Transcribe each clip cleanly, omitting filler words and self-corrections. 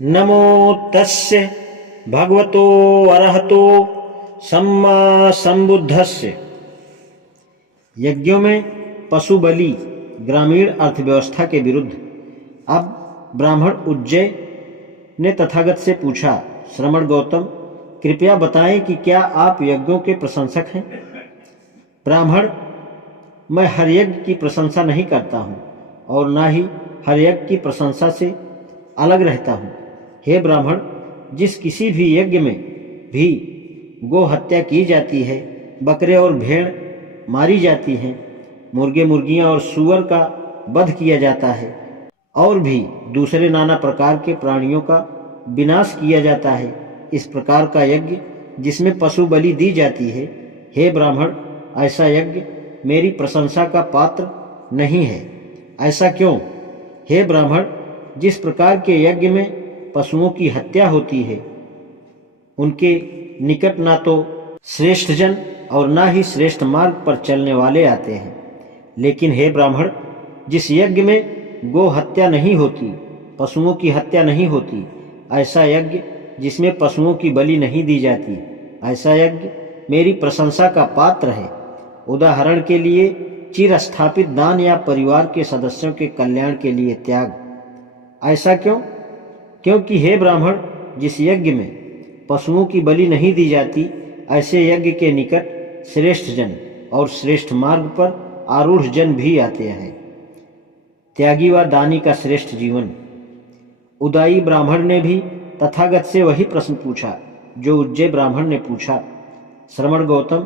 नमो तस्य भगवतो अरहतो सम्मा संबुद्धस्य। यज्ञों में पशु बलि ग्रामीण अर्थव्यवस्था के विरुद्ध। अब ब्राह्मण उज्जय ने तथागत से पूछा, श्रमण गौतम, कृपया बताएं कि क्या आप यज्ञों के प्रशंसक हैं? ब्राह्मण, मैं हर यज्ञ की प्रशंसा नहीं करता हूँ और ना ही हर यज्ञ की प्रशंसा से अलग रहता हूँ। हे ब्राह्मण, जिस किसी भी यज्ञ में भी गो हत्या की जाती है, बकरे और भेड़ मारी जाती हैं, मुर्गे मुर्गियां और सूअर का वध किया जाता है और भी दूसरे नाना प्रकार के प्राणियों का विनाश किया जाता है, इस प्रकार का यज्ञ जिसमें पशु बलि दी जाती है, हे ब्राह्मण, ऐसा यज्ञ मेरी प्रशंसा का पात्र नहीं है। ऐसा क्यों? हे ब्राह्मण, जिस प्रकार के यज्ञ में पशुओं की हत्या होती है, उनके निकट ना तो श्रेष्ठ जन और ना ही श्रेष्ठ मार्ग पर चलने वाले आते हैं। लेकिन हे ब्राह्मण, जिस यज्ञ में गो हत्या नहीं होती, पशुओं की हत्या नहीं होती, ऐसा यज्ञ जिसमें पशुओं की बलि नहीं दी जाती, ऐसा यज्ञ मेरी प्रशंसा का पात्र है। उदाहरण के लिए चिरस्थापित दान या परिवार के सदस्यों के कल्याण के लिए त्याग। ऐसा क्यों? क्योंकि हे ब्राह्मण, जिस यज्ञ में पशुओं की बलि नहीं दी जाती, ऐसे यज्ञ के निकट श्रेष्ठ जन और श्रेष्ठ मार्ग पर आरूढ़ जन भी आते हैं। त्यागी व दानी का श्रेष्ठ जीवन। उदाई ब्राह्मण ने भी तथागत से वही प्रश्न पूछा जो उज्जय ब्राह्मण ने पूछा, श्रमण गौतम,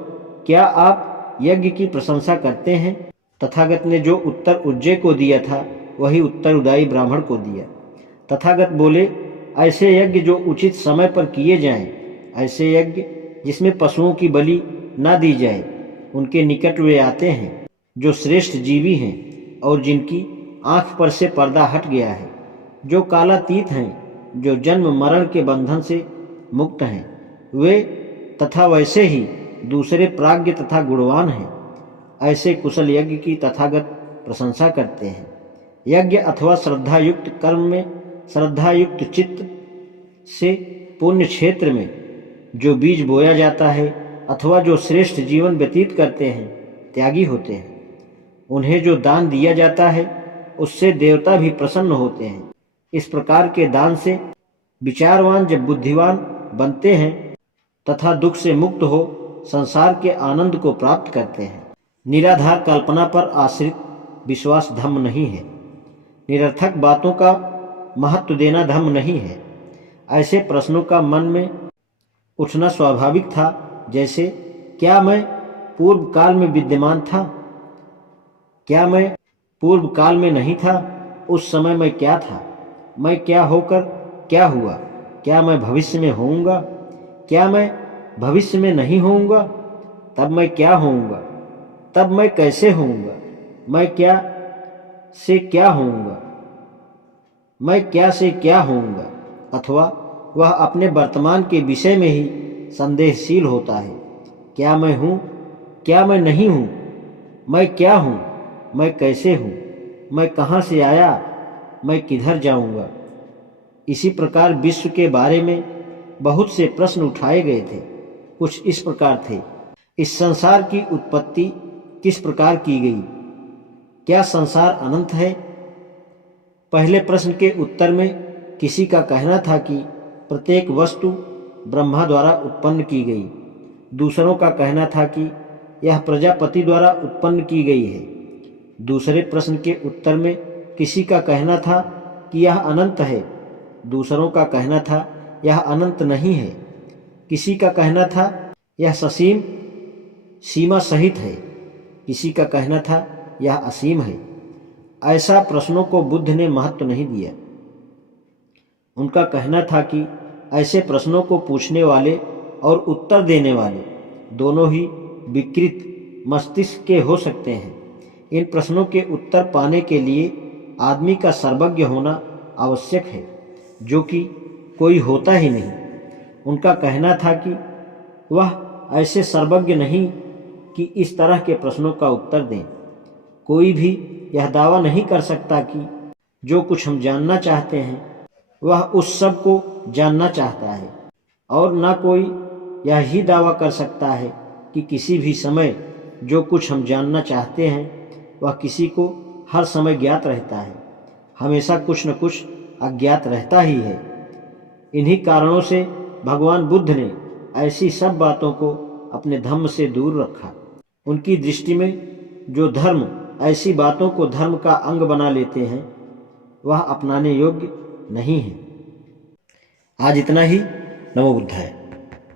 क्या आप यज्ञ की प्रशंसा करते हैं? तथागत ने जो उत्तर उज्जय को दिया था, वही उत्तर उदाई ब्राह्मण को दिया। तथागत बोले, ऐसे यज्ञ जो उचित समय पर किए जाएं, ऐसे यज्ञ जिसमें पशुओं की बलि ना दी जाए, उनके निकट वे आते हैं जो श्रेष्ठ जीवी हैं और जिनकी आंख पर से पर्दा हट गया है, जो कालातीत हैं, जो जन्म मरण के बंधन से मुक्त हैं, वे तथा वैसे ही दूसरे प्राज्ञ तथा गुणवान हैं। ऐसे कुशल यज्ञ की तथागत प्रशंसा करते हैं। यज्ञ अथवा श्रद्धायुक्त कर्म में श्रद्धायुक्त चित्त से पुण्य क्षेत्र में जो बीज बोया जाता है अथवा जो श्रेष्ठ जीवन व्यतीत करते हैं, त्यागी होते हैं। उन्हें जो दान दिया जाता है, उससे देवता भी प्रसन्न होते हैं। इस प्रकार के दान से विचारवान जब बुद्धिवान बनते हैं तथा दुख से मुक्त हो संसार के आनंद को प्राप्त करते हैं। निराधार कल्पना पर आश्रित विश्वास धर्म नहीं है। निरर्थक बातों का महत्व देना धर्म नहीं है। ऐसे प्रश्नों का मन में उठना स्वाभाविक था, जैसे क्या मैं पूर्व काल में विद्यमान था? क्या मैं पूर्व काल में नहीं था? उस समय मैं क्या था? मैं क्या होकर क्या हुआ? क्या मैं भविष्य में होऊंगा? क्या मैं भविष्य में नहीं होऊंगा? तब मैं क्या होऊंगा? तब मैं कैसे होऊंगा? मैं क्या से क्या होऊंगा? मैं क्या से क्या होऊंगा? अथवा वह अपने वर्तमान के विषय में ही संदेहशील होता है। क्या मैं हूँ? क्या मैं नहीं हूँ? मैं क्या हूँ? मैं कैसे हूँ? मैं कहाँ से आया? मैं किधर जाऊँगा? इसी प्रकार विश्व के बारे में बहुत से प्रश्न उठाए गए थे। कुछ इस प्रकार थे, इस संसार की उत्पत्ति किस प्रकार की गई? क्या संसार अनंत है? पहले प्रश्न के उत्तर में किसी का कहना था कि प्रत्येक वस्तु ब्रह्मा द्वारा उत्पन्न की गई। दूसरों का कहना था कि यह प्रजापति द्वारा उत्पन्न की गई है। दूसरे प्रश्न के उत्तर में किसी का कहना था कि यह अनंत है। दूसरों का कहना था यह अनंत नहीं है। किसी का कहना था यह ससीम सीमा सहित है। किसी का कहना था यह असीम है। ऐसा प्रश्नों को बुद्ध ने महत्व नहीं दिया। उनका कहना था कि ऐसे प्रश्नों को पूछने वाले और उत्तर देने वाले दोनों ही विकृत मस्तिष्क के हो सकते हैं। इन प्रश्नों के उत्तर पाने के लिए आदमी का सर्वज्ञ होना आवश्यक है, जो कि कोई होता ही नहीं। उनका कहना था कि वह ऐसे सर्वज्ञ नहीं कि इस तरह के प्रश्नों का उत्तर दें। कोई भी यह दावा नहीं कर सकता कि जो कुछ हम जानना चाहते हैं वह उस सब को जानना चाहता है और न कोई यह ही दावा कर सकता है कि किसी भी समय जो कुछ हम जानना चाहते हैं वह किसी को हर समय ज्ञात रहता है। हमेशा कुछ न कुछ अज्ञात रहता ही है। इन्हीं कारणों से भगवान बुद्ध ने ऐसी सब बातों को अपने धम्म से दूर रखा। उनकी दृष्टि में जो धर्म ऐसी बातों को धर्म का अंग बना लेते हैं वह अपनाने योग्य नहीं है। आज इतना ही। नमो बुद्धाय।